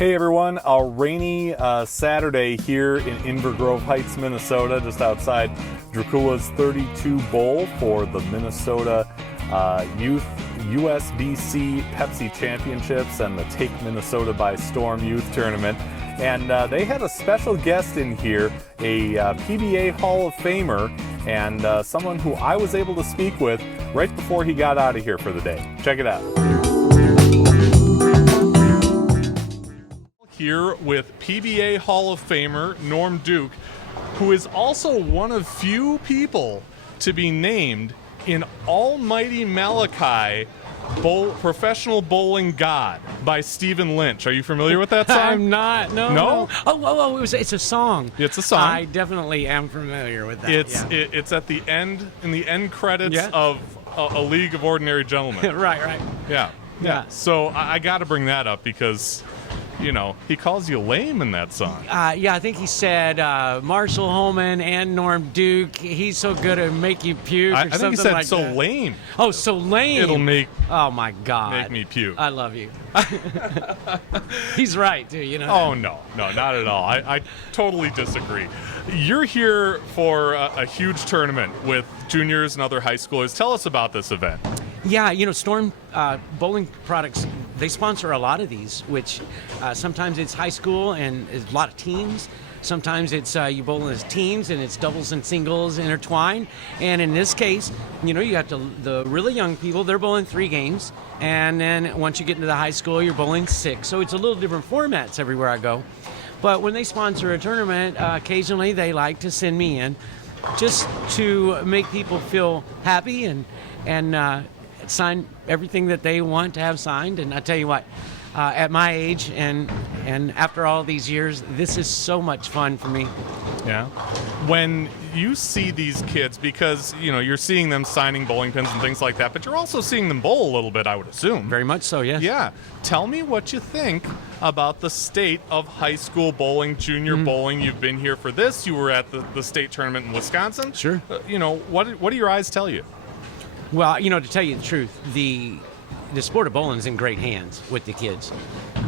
Hey everyone, a rainy Saturday here in Inver Grove Heights, Minnesota, just outside Drkula's 32 Bowl for the Minnesota Youth USBC Pepsi Championships and the Take Minnesota by Storm Youth Tournament. And they had a special guest in here, a PBA Hall of Famer, and someone who I was able to speak with right before he got out of here for the day. Check it out. Here with PBA Hall of Famer Norm Duke, who is also one of few people to be named in Almighty Malachi Professional Bowling God by Stephen Lynch. Are you familiar with that song? I'm not. No. Oh, it's a song. It's a song. I definitely am familiar with that. It's at the end, in the end credits of a League of Ordinary Gentlemen. Right. Yeah. So I got to bring that up because, you know, he calls you lame in that song. I think he said Marshall Holman and Norm Duke. He's so good at make you puke. I think he said like so that. lame. Oh, so lame. It'll make. Oh my God. Make me puke. I love you. He's right, too. You know. Oh no, not at all. I totally disagree. You're here for a huge tournament with juniors and other high schoolers. Tell us about this event. Yeah, you know, Storm Bowling Products, they sponsor a lot of these, which sometimes it's high school and a lot of teams. Sometimes it's you bowl as teams and it's doubles and singles intertwined. And in this case, you know, you have the really young people, they're bowling 3 games. And then once you get into the high school, you're bowling 6. So it's a little different formats everywhere I go. But when they sponsor a tournament, occasionally they like to send me in just to make people feel happy and sign everything that they want to have signed. And I tell you what, at my age and after all these years, this is so much fun for me. Yeah. When you see these kids, because, you know, you're seeing them signing bowling pins and things like that, but you're also seeing them bowl a little bit, I would assume. Very much so, yes. Yeah. Tell me what you think about the state of high school bowling, junior bowling. You've been here for this. You were at the state tournament in Wisconsin. Sure. You know, what do your eyes tell you? Well, you know, to tell you the truth, the sport of bowling is in great hands with the kids.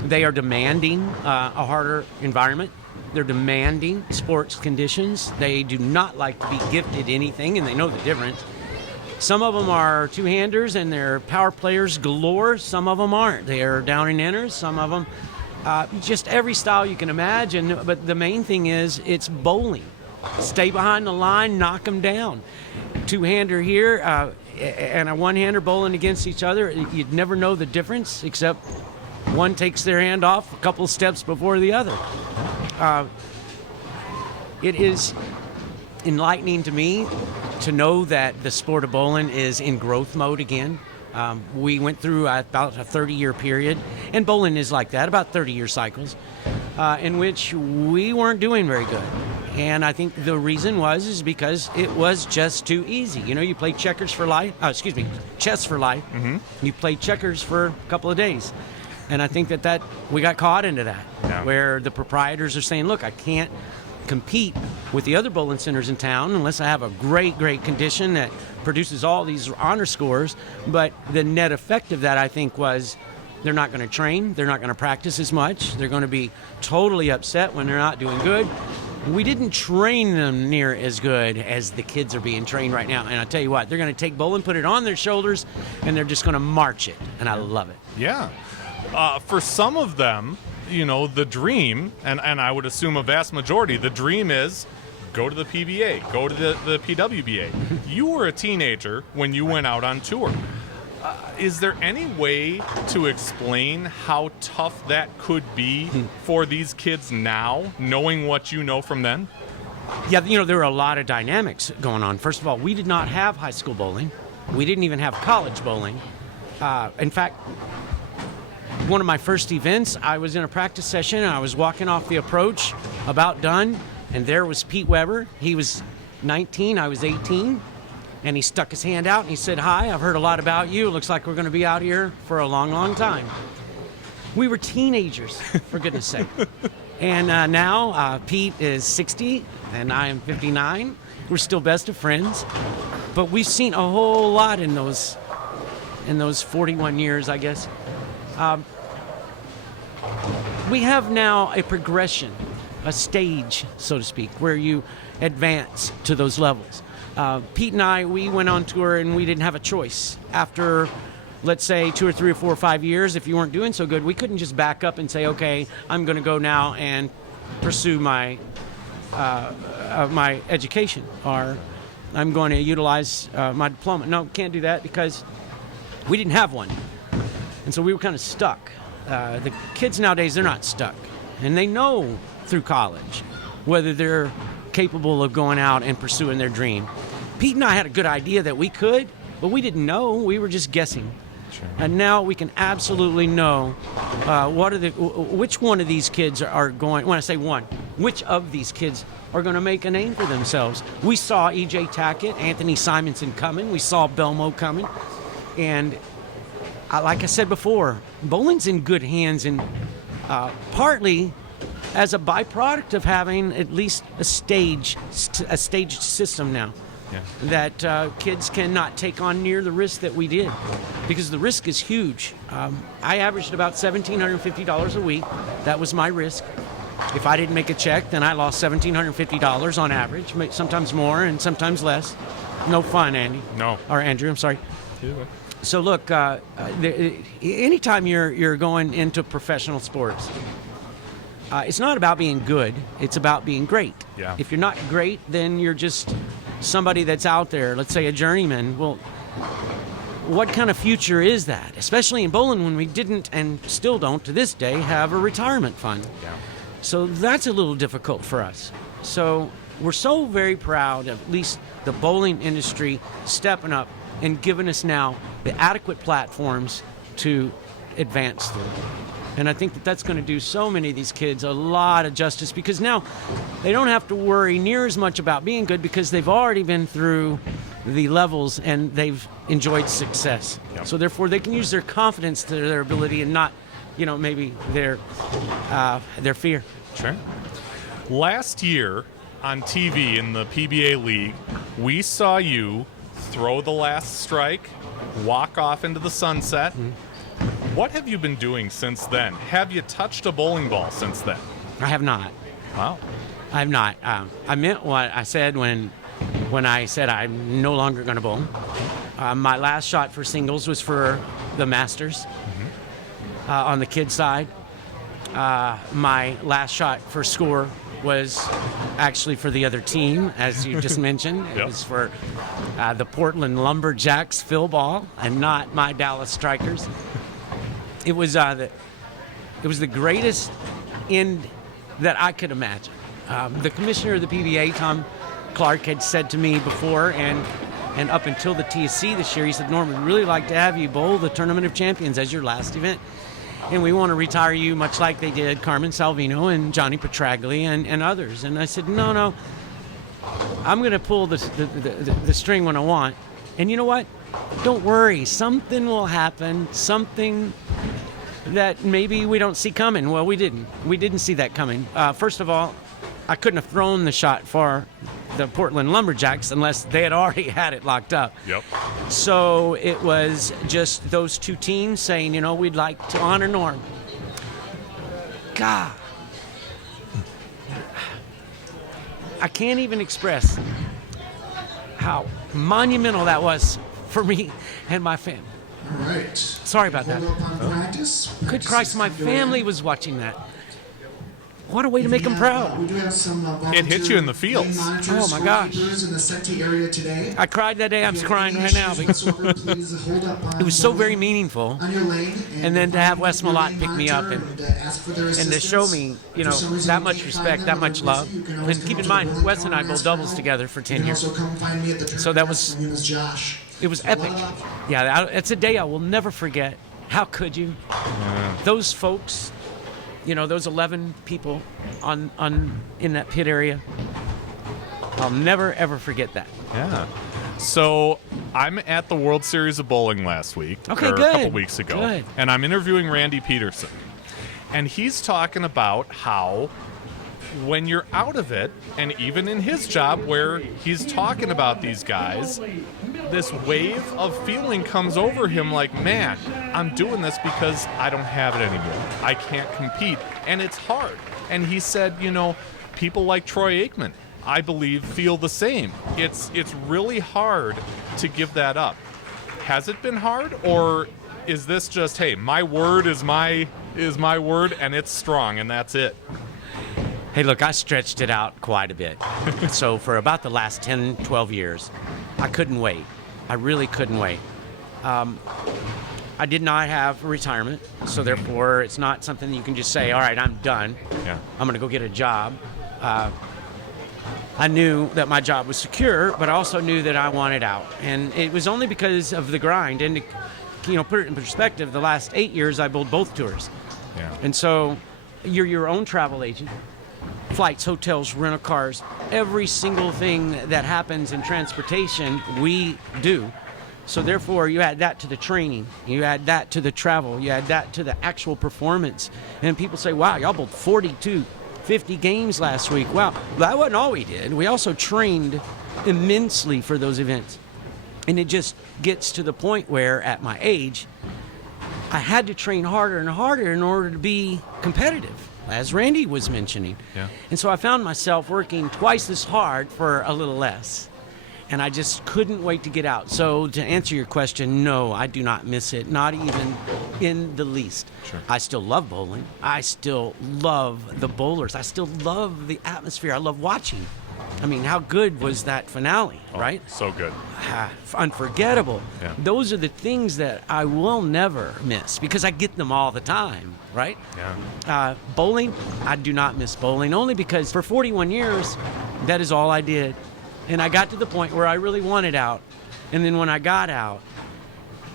They are demanding a harder environment. They're demanding sports conditions. They do not like to be gifted anything, and they know the difference. Some of them are two-handers, and they're power players galore. Some of them aren't. They are down and inners. Some of them, just every style you can imagine. But the main thing is it's bowling. Stay behind the line, knock them down. Two-hander here and a one-hander bowling against each other. You'd never know the difference except one takes their hand off a couple steps before the other. It is enlightening to me to know that the sport of bowling is in growth mode again. We went through about a 30-year period, and bowling is like that, about 30-year cycles, in which we weren't doing very good. And I think the reason is because it was just too easy. You know, you play chess for life. Mm-hmm. You play checkers for a couple of days. And I think that we got caught into that, where the proprietors are saying, look, I can't compete with the other bowling centers in town unless I have a great condition that produces all these honor scores. But the net effect of that, I think, was they're not going to train. They're not going to practice as much. They're going to be totally upset when they're not doing good. We didn't train them near as good as the kids are being trained right now. And I tell you what, they're going to take bowling, put it on their shoulders, and they're just going to march it. And I love it. Yeah. For some of them, you know, the dream, and I would assume a vast majority, the dream is go to the PBA, go to the PWBA. You were a teenager when you went out on tour. Is there any way to explain how tough that could be for these kids now, knowing what you know from then? Yeah, you know, there were a lot of dynamics going on. First of all, we did not have high school bowling. We didn't even have college bowling. In fact, one of my first events, I was in a practice session, and I was walking off the approach, about done, and there was Pete Weber. He was 19, I was 18. And he stuck his hand out and he said, hi, I've heard a lot about you. It looks like we're going to be out here for a long time. We were teenagers, for goodness sake. And now Pete is 60 and I am 59. We're still best of friends. But we've seen a whole lot in those 41 years, I guess. we have now a progression, a stage, so to speak, where you advance to those levels. Pete and I, we went on tour and we didn't have a choice. After, let's say, 2 or 3 or 4 or 5 years, if you weren't doing so good, we couldn't just back up and say, okay, I'm going to go now and pursue my my education, or I'm going to utilize my diploma. No, can't do that because we didn't have one. And so we were kind of stuck. The kids nowadays, they're not stuck. And they know through college whether they're capable of going out and pursuing their dream. Pete and I had a good idea that we could, but we didn't know. We were just guessing. Sure. And now we can absolutely know which one of these kids are going, when I say one, which of these kids are going to make a name for themselves. We saw E.J. Tackett, Anthony Simonson coming. We saw Belmo coming. And like I said before, bowling's in good hands, and partly as a byproduct of having at least a staged system now. Yeah. That kids cannot take on near the risk that we did, because the risk is huge. I averaged about $1,750 a week. That was my risk. If I didn't make a check, then I lost $1,750 on average, sometimes more and sometimes less. No fun, Andy. No. Or Andrew, I'm sorry. So look, anytime you're going into professional sports, it's not about being good. It's about being great. Yeah. If you're not great, then you're just somebody that's out there, let's say a journeyman. Well, what kind of future is that? Especially in bowling, when we didn't and still don't to this day have a retirement fund. Yeah. So that's a little difficult for us. So we're so very proud of at least the bowling industry stepping up and giving us now the adequate platforms to advance through. And I think that that's going to do so many of these kids a lot of justice, because now they don't have to worry near as much about being good, because they've already been through the levels and they've enjoyed success. Yep. So therefore they can use their confidence to their ability and not, maybe their fear. Sure. Last year on TV in the PBA League, we saw you throw the last strike, walk off into the sunset. Mm-hmm. What have you been doing since then? Have you touched a bowling ball since then? I have not. Wow. I have not. I meant what I said when I said I'm no longer going to bowl. My last shot for singles was for the Masters on the kids' side. My last shot for score was actually for the other team, as you just mentioned. It was for the Portland Lumberjacks fill ball and not my Dallas Strikers. It was the greatest end that I could imagine. The commissioner of the PBA, Tom Clark, had said to me before, and up until the TSC this year, he said, "Norm, we'd really like to have you bowl the Tournament of Champions as your last event. And we want to retire you much like they did Carmen Salvino and Johnny Petraglia and others." And I said, no, I'm going to pull the string when I want. And you know what? Don't worry. Something will happen. Something that maybe we don't see coming. Well, we didn't. We didn't see that coming. First of all, I couldn't have thrown the shot for the Portland Lumberjacks unless they had already had it locked up. Yep. So it was just those two teams saying, we'd like to honor Norm. God, I can't even express how monumental that was for me and my family. All right. Sorry about that. Good Christ, my family was watching that. What a way to make them proud. We do have some It hit you in the feels. Oh, my gosh. In the Senti area today. I cried that day. I'm crying right now. Because it was so very meaningful. And then to have Wes Malott pick me up and to show me, that much respect, that much love. And keep in mind, Wes and I bowled doubles together for 10 years. So that was, it was epic. Yeah, it's a day I will never forget. How could you? Yeah. Those folks, those 11 people in that pit area, I'll never, ever forget that. Yeah. So I'm at the World Series of Bowling last week, okay, or good. a couple weeks ago, good. And I'm interviewing Randy Peterson. And he's talking about how when you're out of it, and even in his job where he's talking about these guys, this wave of feeling comes over him like, man, I'm doing this because I don't have it anymore. I can't compete, and it's hard. And he said, people like Troy Aikman, I believe, feel the same. It's really hard to give that up. Has it been hard, or is this just, hey, my word is my word, and it's strong, and that's it? Hey, look, I stretched it out quite a bit. So for about the last 10, 12 years, I couldn't wait. I really couldn't wait. I did not have retirement, so therefore it's not something you can just say, all right, I'm done. Yeah. I'm going to go get a job. I knew that my job was secure, but I also knew that I wanted out. And it was only because of the grind. And to put it in perspective, the last 8 years I bowled both tours. Yeah. And so you're your own travel agent. Flights, hotels, rental cars, every single thing that happens in transportation, we do. So therefore, you add that to the training, you add that to the travel, you add that to the actual performance. And people say, wow, y'all bowled 42, 50 games last week. Wow, that wasn't all we did. We also trained immensely for those events. And it just gets to the point where, at my age, I had to train harder and harder in order to be competitive, as Randy was mentioning. Yeah. And so I found myself working twice as hard for a little less. And I just couldn't wait to get out. So to answer your question, no, I do not miss it, not even in the least. Sure. I still love bowling. I still love the bowlers. I still love the atmosphere. I love watching. I mean, how good was that finale, right? So good. Unforgettable. Yeah. Those are the things that I will never miss because I get them all the time, right? Yeah. Bowling, I do not miss bowling, only because for 41 years, that is all I did. And I got to the point where I really wanted out. And then when I got out,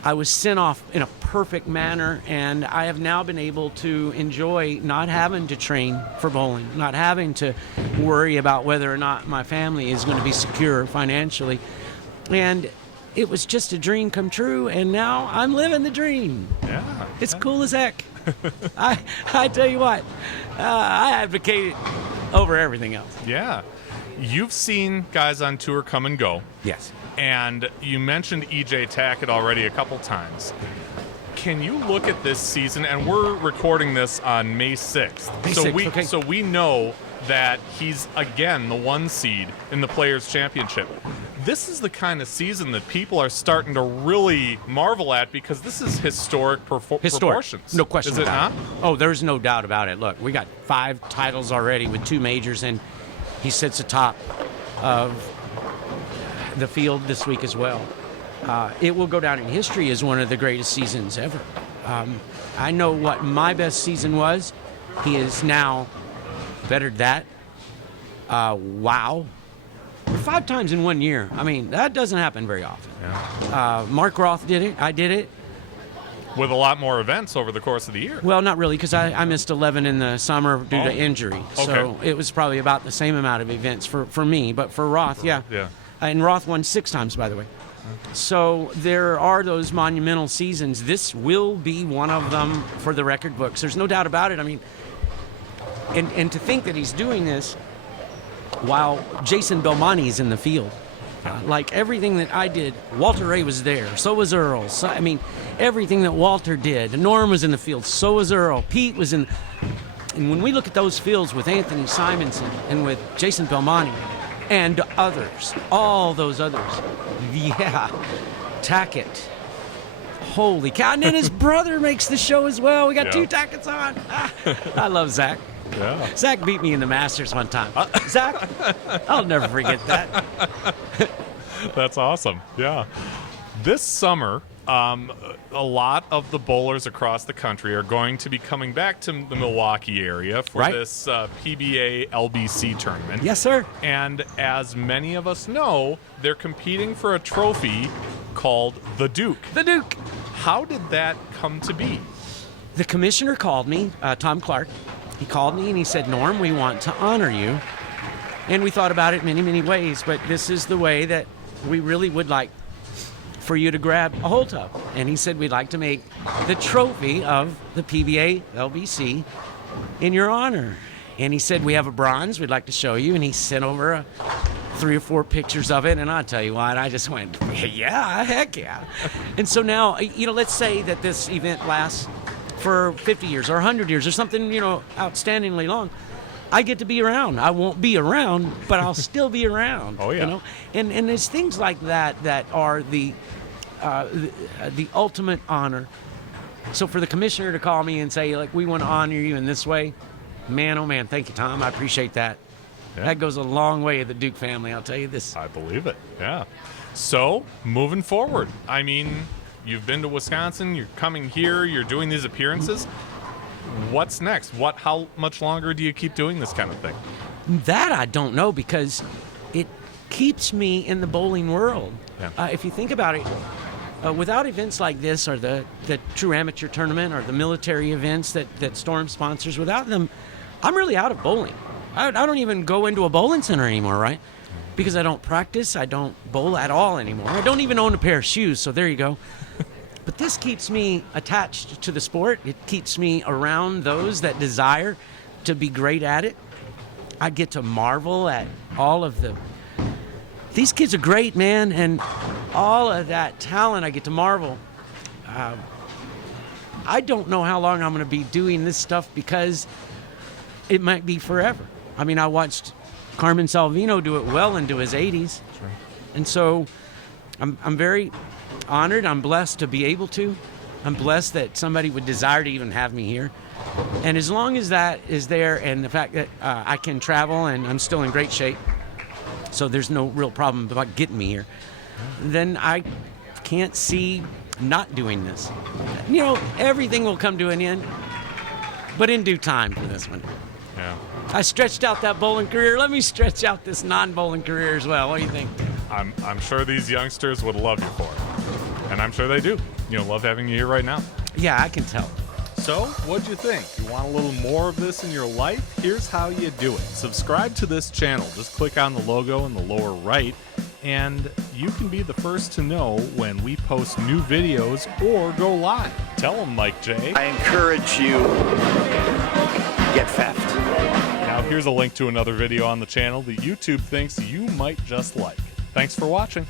I was sent off in a perfect manner, and I have now been able to enjoy not having to train for bowling, not having to worry about whether or not my family is going to be secure financially. And it was just a dream come true, and now I'm living the dream. Yeah. It's cool as heck. I tell you what, I advocate it over everything else. Yeah. You've seen guys on tour come and go. Yes. And you mentioned E.J. Tackett already a couple times. Can you look at this season, and we're recording this on May 6th. May 6th, okay. So we know that he's, again, the 1 seed in the Players' Championship. This is the kind of season that people are starting to really marvel at because this is historic proportions. No question Is it about not? it. Oh, there's no doubt about it. Look, we got 5 titles already with 2 majors, and he sits atop of the field this week as well. It will go down in history as one of the greatest seasons ever. I know what my best season was. He is now bettered that. Wow. 5 times in 1 year. I mean, that doesn't happen very often. Yeah. Mark Roth did it. I did it. With a lot more events over the course of the year. Well, not really, because I missed 11 in the summer due to injury. Okay. So it was probably about the same amount of events for me. But for Roth, yeah. Yeah. And Roth won 6 times, by the way. So there are those monumental seasons. This will be one of them for the record books. There's no doubt about it. I mean, and to think that he's doing this while Jason Belmonte's in the field. Like everything that I did, Walter Ray was there. So was Earl. So, I mean, everything that Walter did. Norm was in the field. So was Earl. Pete was in. And when we look at those fields with Anthony Simonson and with Jason Belmonte and others, all those others, yeah, Tackett. Holy cow. And then his brother makes the show as well. We got 2 Tacketts on. I love Zach. Yeah. Zach beat me in the Masters one time. Zach, I'll never forget that. That's awesome. Yeah. This summer, a lot of the bowlers across the country are going to be coming back to the Milwaukee area for this PBA LBC tournament. Yes, sir. And as many of us know, they're competing for a trophy called the Duke. The Duke. How did that come to be? The commissioner called me, Tom Clark. He called me and he said, Norm, we want to honor you. And we thought about it many, many ways, but this is the way that we really would like for you to grab a hold of. And he said, we'd like to make the trophy of the PBA LBC in your honor. And he said, we have a bronze we'd like to show you. And he sent over a 3 or 4 pictures of it, and I'll tell you what, I just went, yeah, heck yeah. And so now, let's say that this event lasts for 50 years or 100 years or something, outstandingly long. I get to be around. I won't be around, but I'll still be around. Oh, yeah. And there's things like that that are the ultimate honor. So for the commissioner to call me and say, like, we want to honor you in this way, man, oh man, thank you, Tom. I appreciate that. Yeah. That goes a long way of the Duke family, I'll tell you this. I believe it. Yeah. So moving forward, I mean, you've been to Wisconsin. You're coming here. You're doing these appearances. What's next? How much longer do you keep doing this kind of thing? That I don't know, because it keeps me in the bowling world. Yeah. If you think about it, without events like this, or the True Amateur Tournament, or the military events that Storm sponsors, without them, I'm really out of bowling. I don't even go into a bowling center anymore, right? Because I don't practice. I don't bowl at all anymore. I don't even own a pair of shoes, so there you go. But this keeps me attached to the sport. It keeps me around those that desire to be great at it. I get to marvel at all of these kids are great, man, and all of that talent, I get to marvel. I don't know how long I'm going to be doing this stuff, because it might be forever. I mean, I watched Carmen Salvino do it well into his 80s. Sure. And so I'm very honored. I'm blessed to be able to. I'm blessed that somebody would desire to even have me here. And as long as that is there, and the fact that I can travel and I'm still in great shape, so there's no real problem about getting me here, then I can't see not doing this. Everything will come to an end, but in due time for this one. Yeah. I stretched out that bowling career. Let me stretch out this non-bowling career as well. What do you think? I'm sure these youngsters would love you for it, and I'm sure they do. Love having you here right now. Yeah, I can tell. So, what'd you think? You want a little more of this in your life? Here's how you do it. Subscribe to this channel. Just click on the logo in the lower right, and you can be the first to know when we post new videos or go live. Tell them, Mike J. I encourage you, get feft. Now here's a link to another video on the channel that YouTube thinks you might just like. Thanks for watching.